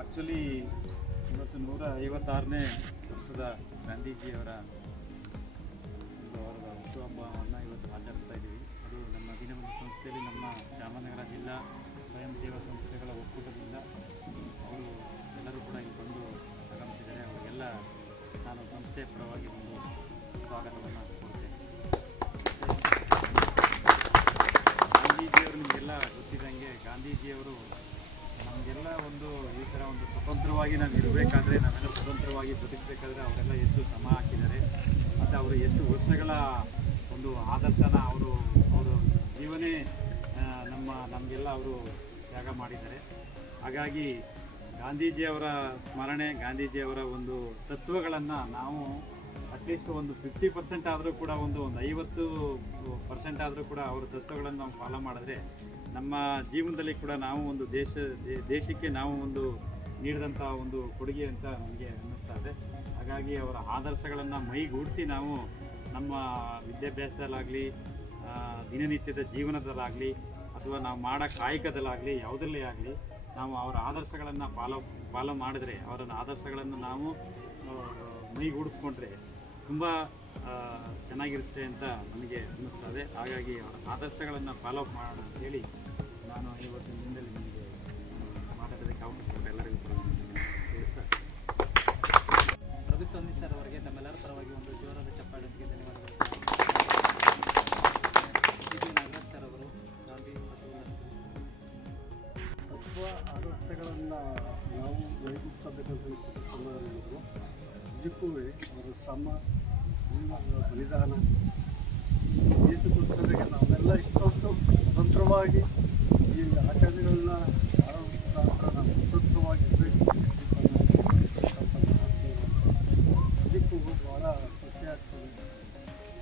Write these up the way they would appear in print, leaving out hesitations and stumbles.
Actually ಇವತ್ತು 156ನೇ ವರ್ಷದ ಗಾಂಧೀಜಿಯವರ ಅವರ ಹುಟ್ಟುಹಬ್ಬವನ್ನು ಇವತ್ತು ಆಚರಿಸ್ತಾ ಇದ್ದೀವಿ. ಅದು ನಮ್ಮ ದೀನಬಂಧು ಸಂಸ್ಥೆಯಲ್ಲಿ ನಮ್ಮ ಚಾಮರಾಜನಗರ ಜಿಲ್ಲಾ ಸ್ವಯಂ ಸೇವಾ ಸಂಸ್ಥೆಗಳ ಒಕ್ಕೂಟದಿಂದ ಅವರು ಎಲ್ಲರೂ ಕೂಡ ಇಲ್ಲಿ ಬಂದು ಆಗಮಿಸಿದ್ದಾರೆ. ಅವರಿಗೆಲ್ಲ ನಾನು ಸಂಸ್ಥೆ ಪರವಾಗಿ ಒಂದು ಸ್ವಾಗತವನ್ನು ಕೊಡ್ತೇನೆ. ಗಾಂಧೀಜಿಯವರು ನಿಮಗೆಲ್ಲ ಗೊತ್ತಿದ್ದಂಗೆ ಗಾಂಧೀಜಿಯವರು ನಮಗೆಲ್ಲ ಒಂದು ಈ ಥರ ಒಂದು ಸ್ವತಂತ್ರವಾಗಿ ನಾವು ಇರಬೇಕಾದ್ರೆ, ನಾವೆಲ್ಲ ಸ್ವತಂತ್ರವಾಗಿ ಬದುಕಬೇಕಾದ್ರೆ ಅವರೆಲ್ಲ ಎಷ್ಟು ಶ್ರಮ ಹಾಕಿದ್ದಾರೆ ಮತ್ತು ಅವರು ಎಷ್ಟು ವರ್ಷಗಳ ಒಂದು ಆದರ್ಶನ ಅವರು ಜೀವನೇ ನಮಗೆಲ್ಲ ಅವರು ತ್ಯಾಗ ಮಾಡಿದ್ದಾರೆ. ಹಾಗಾಗಿ ಗಾಂಧೀಜಿಯವರ ಸ್ಮರಣೆ, ಗಾಂಧೀಜಿಯವರ ಒಂದು ತತ್ವಗಳನ್ನು ನಾವು ಅಟ್ಲೀಸ್ಟ್ ಒಂದು 50% ಆದರೂ ಕೂಡ ಒಂದು 50% ಆದರೂ ಕೂಡ ಅವರ ತತ್ವಗಳನ್ನು ನಾವು ಫಾಲೋ ಮಾಡಿದ್ರೆ ನಮ್ಮ ಜೀವನದಲ್ಲಿ ಕೂಡ ನಾವು ಒಂದು ದೇಶಕ್ಕೆ ನಾವು ಒಂದು ನೀಡಿದಂಥ ಒಂದು ಕೊಡುಗೆ ಅಂತ ನನಗೆ ಅನ್ನಿಸ್ತಾ ಇದೆ. ಹಾಗಾಗಿ ಅವರ ಆದರ್ಶಗಳನ್ನು ಮೈಗೂಡಿಸಿ ನಾವು ನಮ್ಮ ವಿದ್ಯಾಭ್ಯಾಸದಲ್ಲಾಗಲಿ, ದಿನನಿತ್ಯದ ಜೀವನದಲ್ಲಾಗಲಿ, ಅಥವಾ ನಾವು ಮಾಡೋ ಕಾಯಕದಲ್ಲಾಗಲಿ, ಯಾವುದಲ್ಲೇ ಆಗಲಿ ನಾವು ಅವರ ಆದರ್ಶಗಳನ್ನು ಫಾಲೋ ಮಾಡಿದ್ರೆ, ಅವರ ಆದರ್ಶಗಳನ್ನು ನಾವು ಮೈಗೂಡಿಸ್ಕೊಂಡ್ರೆ ತುಂಬ ಚೆನ್ನಾಗಿರುತ್ತೆ ಅಂತ ನನಗೆ ಅನ್ನಿಸ್ತದೆ. ಹಾಗಾಗಿ ಅವರ ಆದರ್ಶಗಳನ್ನು ಫಾಲೋ ಮಾಡೋಣ ಅಂತ ಹೇಳಿ ನಾನು ಇವತ್ತಿನ ದಿನದಲ್ಲಿ ನಿಮಗೆ ಮಾತಾಡೋದಕ್ಕೆ ಅವಕಾಶ ಕೊಟ್ಟು ಎಲ್ಲರಿಗೂ ತಿಳಿಸ್ತಾ ರವಿಸ್ವಾಮಿ ಸರ್ ಅವರಿಗೆ ನಮ್ಮೆಲ್ಲರ ಪರವಾಗಿ ಒಂದು ಜೋರಾದ ಚಪ್ಪಾಳೆಗೆ ಧನ್ಯವಾದಗಳು. ನಾಗರಾಜ್ ಸರ್ ಅವರು ಗಾಂಧಿ ತತ್ವ ಆದರ್ಶಗಳನ್ನು ನಾವು ವೈಗಿಸಬೇಕಂತ ಹೇಳಿದ್ರು. ನಿಜಕ್ಕೂ ಅವರ ಶ್ರಮ, ಬಲಿದಾನ, ದೇಶಕ್ಕೋಸ್ಕರ ನಾವೆಲ್ಲ ಇಷ್ಟೊಂದು ಸ್ವತಂತ್ರವಾಗಿ ಈ ಆಚರಣೆಗಳನ್ನ ನಾವು ಸ್ವತಂತ್ರವಾಗಿ ಇರಬೇಕು. ನಿಜಕ್ಕೂ ಭಾಳ ಖುಷಿ ಆಗ್ತದೆ.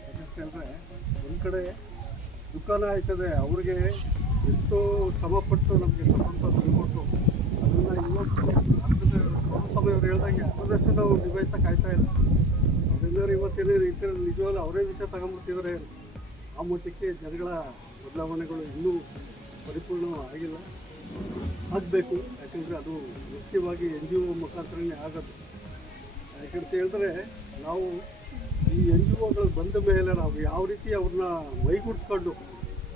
ಯಾಕಂತೇಳಿದ್ರೆ ಒಂದು ಕಡೆ ದುಃಖನ ಆಯ್ತದೆ, ಅವ್ರಿಗೆ ಎಷ್ಟೋ ಶ್ರಮಪಟ್ಟು ನಮಗೆ ಸ್ವತಂತ್ರ ಕೊಟ್ಟು ಅದನ್ನು ಇವತ್ತು ಸಮಯವ್ರು ಹೇಳ್ದಂಗೆ ಅದರಷ್ಟು ನಾವು ನಿಭಾಯಿಸೋಕೆ ಆಗ್ತಾ ಇಲ್ಲ. ಅವರೆಲ್ಲರೂ ಇವತ್ತೇನೇ ರೀತಿಯಲ್ಲಿ ನಿಜವಾಗ್ಲೂ ಅವರೇ ವಿಷಯ ತಗೊಂಡ್ಬಿಡ್ತಿದ್ದಾರೆ. ಆ ಮಟ್ಟಕ್ಕೆ ಜನಗಳ ಬದಲಾವಣೆಗಳು ಇನ್ನೂ ಪರಿಪೂರ್ಣ ಆಗಿಲ್ಲ, ಆಗಬೇಕು. ಯಾಕಂದರೆ ಅದು ಮುಖ್ಯವಾಗಿ NGO ಮುಖಾಂತರನೇ ಆಗೋದು. ಯಾಕಂತ ಹೇಳಿದ್ರೆ ನಾವು ಈ NGOಗಳು ಬಂದ ಮೇಲೆ ನಾವು ಯಾವ ರೀತಿ ಅವ್ರನ್ನ ಮೈಗೂಡಿಸ್ಕೊಂಡು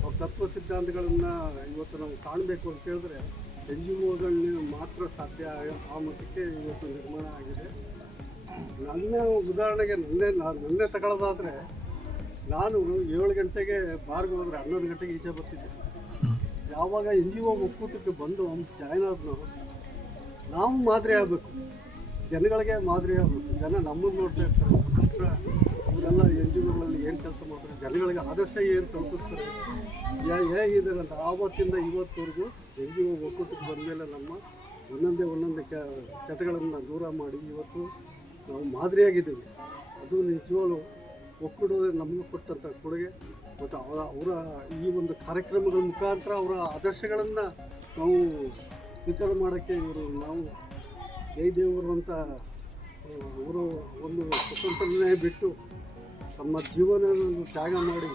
ಅವ್ರ ತತ್ವ ಸಿದ್ಧಾಂತಗಳನ್ನು ಇವತ್ತು ನಾವು ಕಾಣಬೇಕು ಅಂತ ಹೇಳಿದ್ರೆ NGOಗಳನ್ನ ಮಾತ್ರ ಸಾಧ್ಯ. ಆ ಮಟ್ಟಕ್ಕೆ ಇವತ್ತು ನಿರ್ಮಾಣ ಆಗಿದೆ. ನನ್ನ ಉದಾಹರಣೆಗೆ ನನ್ನೇ ತಗೊಳ್ಳೋದಾದರೆ, ನಾನು 7 ಗಂಟೆಗೆ ಬಾರ್ಗೆ ಹೋದರೆ 11 ಗಂಟೆಗೆ ಈಚೆ ಬರ್ತಿದ್ದೆ. ಯಾವಾಗ NGO ಒಕ್ಕೂಟಕ್ಕೆ ಬಂದು ಜಾಯ್ನ್ ಆದ್ನೋ ನಾವು ಮಾದರಿ ಆಗಬೇಕು, ಜನಗಳಿಗೆ ಮಾದರಿ ಆಗಬೇಕು. ಜನ ನಮ್ಮನ್ನು ನೋಡ್ತಾ ಇರ್ತಾರೆ. ಅವರೆಲ್ಲ NGOಗಳಲ್ಲಿ ಏನು ಕೆಲಸ ಮಾಡ್ತಾರೆ, ಜನಗಳಿಗೆ ಆದರ್ಶ ಏನು ತಲುಪಿಸ್ತಾರೆ, ಹೇಗಿದ್ದಾರೆ ಅಂತ. ಆವತ್ತಿಂದ ಇವತ್ತವರೆಗೂ NGO ಒಕ್ಕೂಟಕ್ಕೆ ಬಂದಮೇಲೆ ನಮ್ಮ ಒಂದೊಂದೇ ಚಟಗಳನ್ನು ದೂರ ಮಾಡಿ ಇವತ್ತು ನಾವು ಮಾದರಿಯಾಗಿದ್ದೀವಿ. ಅದು ನಿಜವಾಗ್ಲೂ ಒಕ್ಕೂಟದ ನಮಗೆ ಕೊಟ್ಟಂಥ ಕೊಡುಗೆ. ಮತ್ತು ಅವರ ಈ ಒಂದು ಕಾರ್ಯಕ್ರಮಗಳ ಮುಖಾಂತರ ಅವರ ಆದರ್ಶಗಳನ್ನು ನಾವು ವಿಚಾರ ಮಾಡೋಕ್ಕೆ ನಾವು ಜಯದೇವರು ಅಂತ ಅವರು ಒಂದು ಸ್ವತಂತ್ರನೇ ಬಿಟ್ಟು ತಮ್ಮ ಜೀವನವನ್ನು ತ್ಯಾಗ ಮಾಡಿ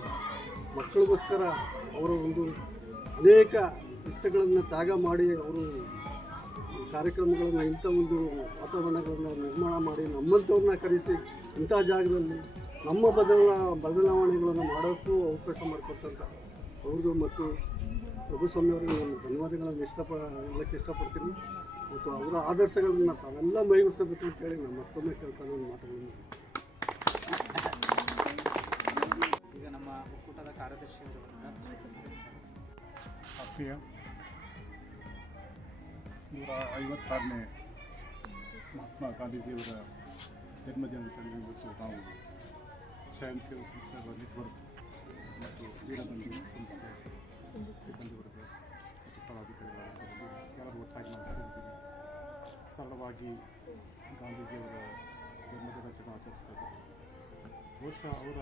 ಮಕ್ಕಳಿಗೋಸ್ಕರ ಅವರ ಒಂದು ಅನೇಕ ಇಷ್ಟಗಳನ್ನು ತ್ಯಾಗ ಮಾಡಿ ಅವರು ಕಾರ್ಯಕ್ರಮಗಳನ್ನು, ಇಂಥ ಒಂದು ವಾತಾವರಣಗಳನ್ನು ನಿರ್ಮಾಣ ಮಾಡಿ ನಮ್ಮಂಥವ್ರನ್ನ ಕರೆಸಿ ಇಂಥ ಜಾಗದಲ್ಲಿ ನಮ್ಮ ಬದಲಾವಣೆಗಳನ್ನು ಮಾಡೋಕ್ಕೂ ಅವಕಾಶ ಮಾಡಿಕೊಟ್ಟಂಥ ಅವ್ರಿಗೂ ಮತ್ತು ರಘುಸ್ವಾಮಿಯವರಿಗೆ ನಾನು ಧನ್ಯವಾದಗಳನ್ನು ಹೇಳಕ್ಕೆ ಇಷ್ಟಪಡ್ತೀನಿ. ಮತ್ತು ಅವರ ಆದರ್ಶಗಳನ್ನು ತಾವೆಲ್ಲ ಮೈಗೂಡಿಸಬೇಕು ಅಂತೇಳಿ ನಾನು ಮತ್ತೊಮ್ಮೆ ಕೇಳ್ತಾನೆ ಮಾತುಗಳನ್ನು. ಈಗ ನಮ್ಮ ಒಕ್ಕೂಟದ ಕಾರ್ಯದರ್ಶಿಯವರು 156ನೇ ಮಹಾತ್ಮ ಗಾಂಧೀಜಿಯವರ ಜನ್ಮದಿನಾಚರಣೆ ಇವತ್ತು ನಾವು ಸ್ವಯಂ ಸೇವಾ ಸಂಸ್ಥೆಗಳ ನೆಟ್ವರ್ಕ್ ಮತ್ತು ದೀನಬಂಧು ಸಂಸ್ಥೆ ಸಿಬ್ಬಂದಿ ವರ್ಗ ಮತ್ತು ಪದಾಧಿಕಾರಿಗಳು ಎಲ್ಲರೂ ಒಟ್ಟಾಗಿ ನಾವು ಸೇರಿದ್ದೀವಿ. ಸರಳವಾಗಿ ಗಾಂಧೀಜಿಯವರ ಜನ್ಮದಿನಾಚರಣೆ ಆಚರಿಸ್ತಾ ಇದ್ದಾರೆ. ಬಹುಶಃ ಅವರ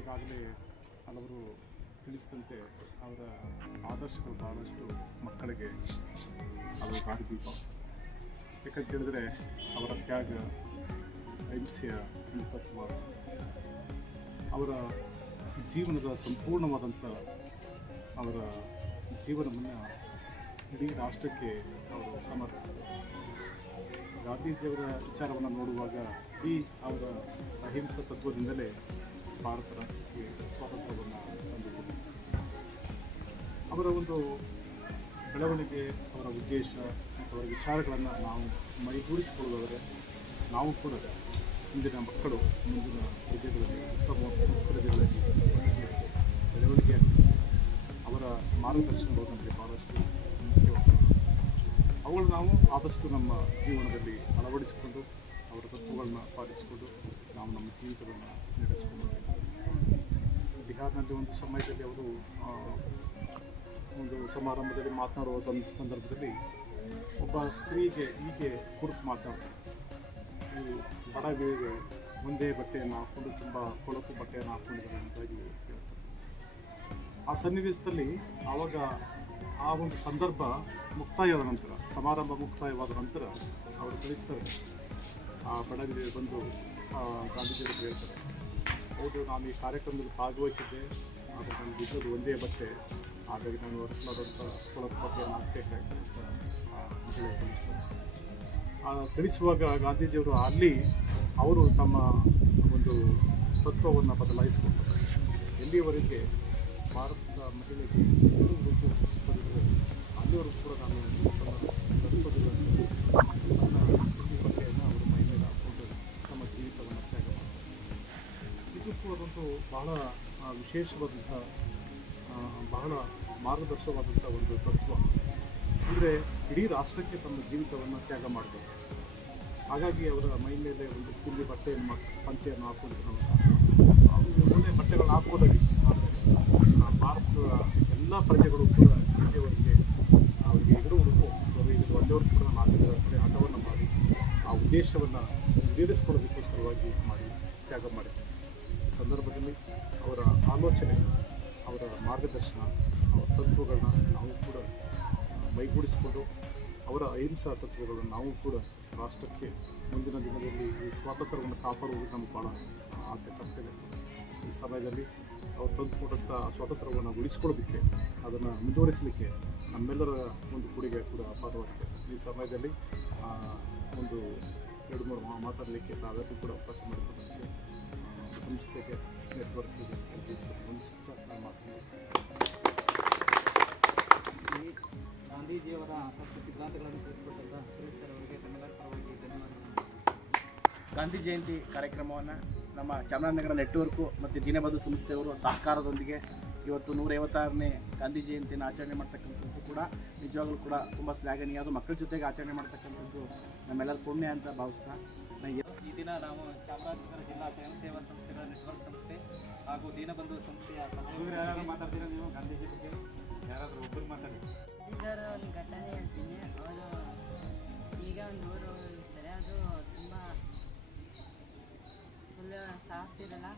ಈಗಾಗಲೇ ಹಲವರು ತಿಳಿಸಿದಂತೆ ಅವರ ಆದರ್ಶಗಳು ಬಹಳಷ್ಟು ಮಕ್ಕಳಿಗೆ ಹಲವು ದಾರಿದೀಪ. ಯಾಕಂತ ಹೇಳಿದರೆ ಅವರ ತ್ಯಾಗ, ಅಹಿಂಸೆಯ ತತ್ವ, ಅವರ ಜೀವನದ ಸಂಪೂರ್ಣವಾದಂಥ ಅವರ ಜೀವನವನ್ನು ಇಡೀ ರಾಷ್ಟ್ರಕ್ಕೆ ಅವರು ಸಮರ್ಪಿಸಿದರು. ಗಾಂಧೀಜಿಯವರ ವಿಚಾರವನ್ನು ನೋಡುವಾಗ ಈ ಅವರ ಅಹಿಂಸಾ ತತ್ವದಿಂದಲೇ ಭಾರತ ರಾಷ್ಟ್ರಕ್ಕೆ ಸ್ವಾತಂತ್ರ್ಯವನ್ನು ತಂದುಕೊಟ್ಟಿದೆ. ಅವರ ಒಂದು ಬೆಳವಣಿಗೆ, ಅವರ ಉದ್ದೇಶ ಮತ್ತು ಅವರ ವಿಚಾರಗಳನ್ನು ನಾವು ಮೈಗೂಡಿಸಿಕೊಳ್ಳುವುದಾದರೆ ನಾವು ಕೂಡ ಇಂದಿನ ಮಕ್ಕಳು ಮುಂದಿನ ವಿದ್ಯೆಗಳಲ್ಲಿ ಉತ್ತಮ ಸಂಸ್ಕೃತಿಗಳಲ್ಲಿ ಬೆಳವಣಿಗೆ ಅವರ ಮಾರ್ಗದರ್ಶನಗಳು ನಮಗೆ ಭಾಳಷ್ಟು ಮುಖ್ಯವಾಗಿದೆ. ಅವುಗಳು ನಾವು ಆದಷ್ಟು ನಮ್ಮ ಜೀವನದಲ್ಲಿ ಅಳವಡಿಸಿಕೊಂಡು ಅವರ ತತ್ವಗಳನ್ನ ಸಾಧಿಸಿಕೊಂಡು ನಾವು ನಮ್ಮ ಜೀವಿತವನ್ನು ನಡೆಸಿಕೊಂಡು ಬಿಹಾರ್ನಲ್ಲಿ ಒಂದು ಸಮಯದಲ್ಲಿ ಅವರು ಒಂದು ಸಮಾರಂಭದಲ್ಲಿ ಮಾತನಾಡುವ ಸಂದರ್ಭದಲ್ಲಿ ಒಬ್ಬ ಸ್ತ್ರೀಗೆ ಹೀಗೆ ಕುರಿತು ಮಾತನಾಡ್ತಾರೆ. ಈ ಬಡವಿಗೆ ಒಂದೇ ಬಟ್ಟೆಯನ್ನು ಹಾಕ್ಕೊಂಡು ತುಂಬ ಕೊಳಕು ಬಟ್ಟೆಯನ್ನು ಹಾಕ್ಕೊಂಡಿದ್ದಾರೆ ಅಂತಾಗಿ ಹೇಳ್ತಾರೆ. ಆ ಸನ್ನಿವೇಶದಲ್ಲಿ ಆವಾಗ ಆ ಒಂದು ಸಂದರ್ಭ ಮುಕ್ತಾಯವಾದ ನಂತರ, ಸಮಾರಂಭ ಮುಕ್ತಾಯವಾದ ನಂತರ ಅವರು ತಿಳಿಸ್ತಾರೆ. ಆ ಬಡವಿಗೆ ಬಂದು ಗಾಂಧೀಜಿಯವರು ಹೇಳ್ತಾರೆ, ಹೌದು ನಾನು ಈ ಕಾರ್ಯಕ್ರಮದಲ್ಲಿ ಭಾಗವಹಿಸಿದ್ದೆ, ಆದರೆ ನನಗೆ ಇದ್ದದ್ದು ಒಂದೇ ಬಟ್ಟೆ, ಹಾಗಾಗಿ ನಾನು ಹೊರಸಲಾದಂಥ ಕೊಳಕು ಬಟ್ಟೆಯನ್ನು ಹಾಕಬೇಕಾಗಿತ್ತು ಅಂತ ಮಹಿಳೆ ತಿಳಿಸ್ತಾರೆ. ತಿಳಿಸುವಾಗ ಗಾಂಧೀಜಿಯವರು ಅಲ್ಲಿ ಅವರು ತಮ್ಮ ಒಂದು ತತ್ವವನ್ನು ಬದಲಾಯಿಸಿಕೊಳ್ತಾರೆ. ಎಲ್ಲಿಯವರೆಗೆ ಭಾರತದ ಮಹಿಳೆಗೆ ಅಲ್ಲಿವರೆಗೂ ಕೂಡ ನಾನು ಧರಿಸೋದಿಲ್ಲ ಸುದ್ದಿ ಬಟ್ಟೆಯನ್ನು ಅವರು ಮೈ ಮೇಲೆ ಹಾಕ್ಕೊಂಡು ತಮ್ಮ ಜೀವಿತವನ್ನು ತ್ಯಾಗ ಮಾಡ್ತಾರೆ. ಇದಕ್ಕೂ ಅದೊಂದು ಬಹಳ ವಿಶೇಷವಾದಂಥ ಬಹಳ ಮಾರ್ಗದರ್ಶಕವಾದಂಥ ಒಂದು ತತ್ವ. ಅಂದರೆ ಇಡೀ ರಾಷ್ಟ್ರಕ್ಕೆ ತಮ್ಮ ಜೀವಿತವನ್ನು ತ್ಯಾಗ ಮಾಡಬೇಕು. ಹಾಗಾಗಿ ಅವರ ಮೈ ಮೇಲೆ ಒಂದು ತಿಂಡಿ ಬಟ್ಟೆಯನ್ನು ಪಂಚೆಯನ್ನು ಹಾಕ್ಕೊಂಡಿದ್ರು. ಒಳ್ಳೆಯ ಬಟ್ಟೆಗಳನ್ನ ಹಾಕ್ಬೋದಾಗಿತ್ತು, ಆದರೆ ಭಾರತದ ಎಲ್ಲ ಪ್ರಜೆಗಳು ಕೂಡ ಇಲ್ಲಿಯವರೆಗೆ ಅವರಿಗೆ ಎದುರುವರೆಗೂ ಒಂದೇವರೆಗೂ ಕೂಡ ನಾಲ್ಕು ಆಟವನ್ನು ಮಾಡಿ ಆ ಉದ್ದೇಶವನ್ನು ಈಡೇರಿಸಿಕೊಳ್ಳೋದಕ್ಕೋಸ್ಕರವಾಗಿ ಮಾಡಿ ತ್ಯಾಗ ಮಾಡಿದ್ದಾರೆ. ಈ ಸಂದರ್ಭದಲ್ಲಿ ಅವರ ಆಲೋಚನೆ, ಅವರ ಮಾರ್ಗದರ್ಶನ, ಅವರ ತತ್ವಗಳನ್ನ ನಾವು ಕೂಡ ಮೈಗೂಡಿಸಿಕೊಂಡು ಅವರ ಅಹಿಂಸಾ ತತ್ವಗಳನ್ನು ನಾವು ಕೂಡ ರಾಷ್ಟ್ರಕ್ಕೆ ಮುಂದಿನ ದಿನದಲ್ಲಿ ಈ ಸ್ವಾತಂತ್ರ್ಯವನ್ನು ಕಾಪಾಡುವುದು ನಮಗೆ ಭಾಳ ಆದ್ಯ ಕರ್ತವ್ಯ. ಈ ಸಮಯದಲ್ಲಿ ಅವರು ತಂದುಕೊಟ್ಟಂಥ ಸ್ವಾತಂತ್ರ್ಯವನ್ನು ಉಳಿಸ್ಕೊಳ್ಳೋದಕ್ಕೆ, ಅದನ್ನು ಮುಂದುವರಿಸಲಿಕ್ಕೆ ನಮ್ಮೆಲ್ಲರ ಒಂದು ಕೊಡುಗೆ ಕೂಡ ಅಪಾರವಾಗಿದೆ. ಈ ಸಮಯದಲ್ಲಿ ಒಂದು 2-3 ಮಾತಾಡಲಿಕ್ಕೆ ತಾವೆಲ್ಲರೂ ಕೂಡ ಅವಕಾಶ ಮಾಡಿಕೊಡೋದಕ್ಕೆ ಸಂಸ್ಥೆಗೆ, ನೆಟ್ವರ್ಕ್ಗೆ ಒಂದು ನಾನು ಮಾತನಾಡ್ತೀನಿ. ಗಾಂಧೀಜಿಯವರ ತತ್ವ ಸಿದ್ಧಾಂತಗಳನ್ನು ತಿಳಿಸಿಕೊಟ್ಟಂಥ ಸುರೇಶ್ ಸರ್ ಅವರಿಗೆ ತಮ್ಮೆಲ್ಲರ ಪರವಾಗಿ ಧನ್ಯವಾದಗಳು. ಗಾಂಧಿ ಜಯಂತಿ ಕಾರ್ಯಕ್ರಮವನ್ನು ನಮ್ಮ ಚಾಮರಾಜನಗರ ನೆಟ್ವರ್ಕು ಮತ್ತು ದೀನಬಂಧು ಸಂಸ್ಥೆಯವರು ಸಹಕಾರದೊಂದಿಗೆ ಇವತ್ತು 156ನೇ ಗಾಂಧಿ ಜಯಂತಿಯನ್ನು ಆಚರಣೆ ಮಾಡ್ತಕ್ಕಂಥದ್ದು ಕೂಡ ನಿಜವಾಗ್ಲೂ ಕೂಡ ತುಂಬ ಶ್ಲಾಘನೀಯ. ಅದು ಮಕ್ಕಳ ಜೊತೆಗೆ ಆಚರಣೆ ಮಾಡ್ತಕ್ಕಂಥದ್ದು ನಮ್ಮೆಲ್ಲರ ಪುಣ್ಯ ಅಂತ ಭಾವಿಸ್ತಾ ಈ ದಿನ ನಾವು ಚಾಮರಾಜನಗರ ಜಿಲ್ಲಾ ಸ್ವಯಂ ಸೇವಾ ಸಂಸ್ಥೆಗಳ ನೆಟ್ವರ್ಕ್ ಸಂಸ್ಥೆ ಹಾಗೂ ದೀನಬಂಧು ಸಂಸ್ಥೆಯ ಯಾರಾದ್ರೂ ಮಾತಾಡ್ತೀರಾ ನೀವು ಗಾಂಧೀಜಿ ಬಗ್ಗೆ? ಯಾರಾದರೂ ಒಬ್ಬರು ಮಾತಾಡಿ. ಇದರ ಒಂದು ಘಟನೆ ಹೇಳ್ತೀನಿ. ಅವರು ಈಗ ಒಂದು ಊರು ಇರ್ತಾರೆ, ಅದು ತುಂಬ ಫುಲ್ ಸಾಫ್ಟ್ ಇರಲ್ಲ,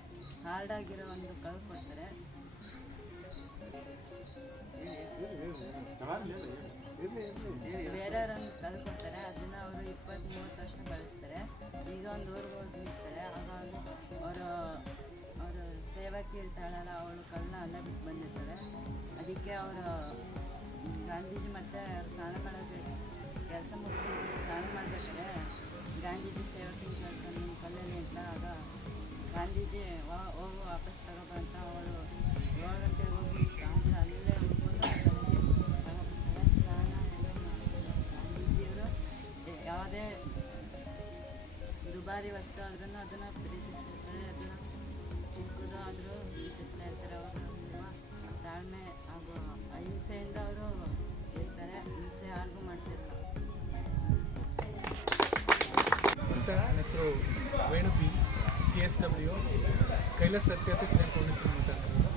ಹಾರ್ಡ್ ಆಗಿರೋ ಒಂದು ಕಲ್ಲು ಕೊಡ್ತಾರೆ. ಬೇರೆಯವ್ರೊಂದು ಕಲ್ಲು ಕೊಡ್ತಾರೆ, ಅದನ್ನು ಅವರು 20-30 ವರ್ಷ ಬಳಸ್ತಾರೆ. ಈಗ ಒಂದು ಊರಿಗೆ ಹೋಗಿರ್ತಾರೆ, ಆಗ ಅವರು ಸೇವಕಿ ಇರ್ತಾಳಲ್ಲ, ಅವಳು ಕಲ್ಲನ್ನ ಅಲ್ಲೇ ಬಿಟ್ಟು ಬಂದಿರ್ತಾರೆ. ಅದಕ್ಕೆ ಅವರು ಗಾಂಧೀಜಿ ಮತ್ತೆ ಸ್ನಾನ ಮಾಡೋದು ಕೆಲಸ ಮುಗಿಸ್ಕೊಂಡು ಸ್ನಾನ ಮಾಡಬೇಕಾದ್ರೆ ಗಾಂಧೀಜಿ ಸೇವಕಿ ಕೆಲಸ ನಿಮ್ಮ ಕಲ್ಲಲ್ಲಿ ಅಂತ. ಆಗ ಗಾಂಧೀಜಿ ಹೋಗು ವಾಪಸ್ ತಗೋಬ ಅಂತ ಅವಳು ಹೋಗಂತ ಹೋಗಿ ಅಂದರೆ ಅಲ್ಲೇ ಉಳ್ಕೊಂಡು ಸ್ನಾನ ಎಲ್ಲ ಮಾಡ್ತಾರೆ. ಗಾಂಧೀಜಿಯವರು ಯಾವುದೇ ದುಬಾರಿ ವಸ್ತು ಆದ್ರೂ ಅದನ್ನು ಪ್ರೀತಿಸ್ತಿರ್ತಾರೆ, ಅದನ್ನು ಚಿಕ್ಕದು ಆದರೂ ಪ್ರೀತಿಸ್ತಾ ಇರ್ತಾರೆ. ಅವರು ತಾಳ್ಮೆ ಹಾಗೂ ಅಹಿಂಸೆಯಿಂದ ಅವರು ಇರ್ತಾರೆ, ಹಿಂಸೆ ಯಾರಿಗೂ ಮಾಡ್ತಿರಲ್ಲ. ನಮಸ್ತೆ, ನನ್ನ ಹೆಸರು Venu P, CSW Kailash Satyarthi foundation ಮಾತಾಡ್ತಿರೋದು.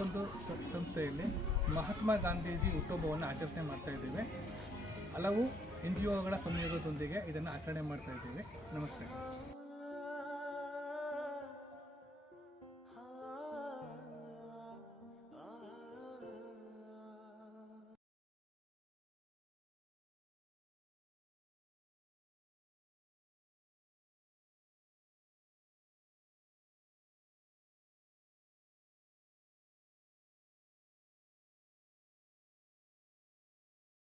ಬಂದು ಸಂಸ್ಥೆಯಲ್ಲಿ ಮಹಾತ್ಮ ಗಾಂಧೀಜಿ ಹುಟ್ಟುಹಬ್ಬವನ್ನು ಆಚರಣೆ ಮಾಡ್ತಾ ಇದ್ದೇವೆ. ಹಲವು NGOಗಳ ಸಂಯೋಗದೊಂದಿಗೆ ಇದನ್ನು ಆಚರಣೆ ಮಾಡ್ತಾ ಇದ್ದೀವಿ. ನಮಸ್ತೆ.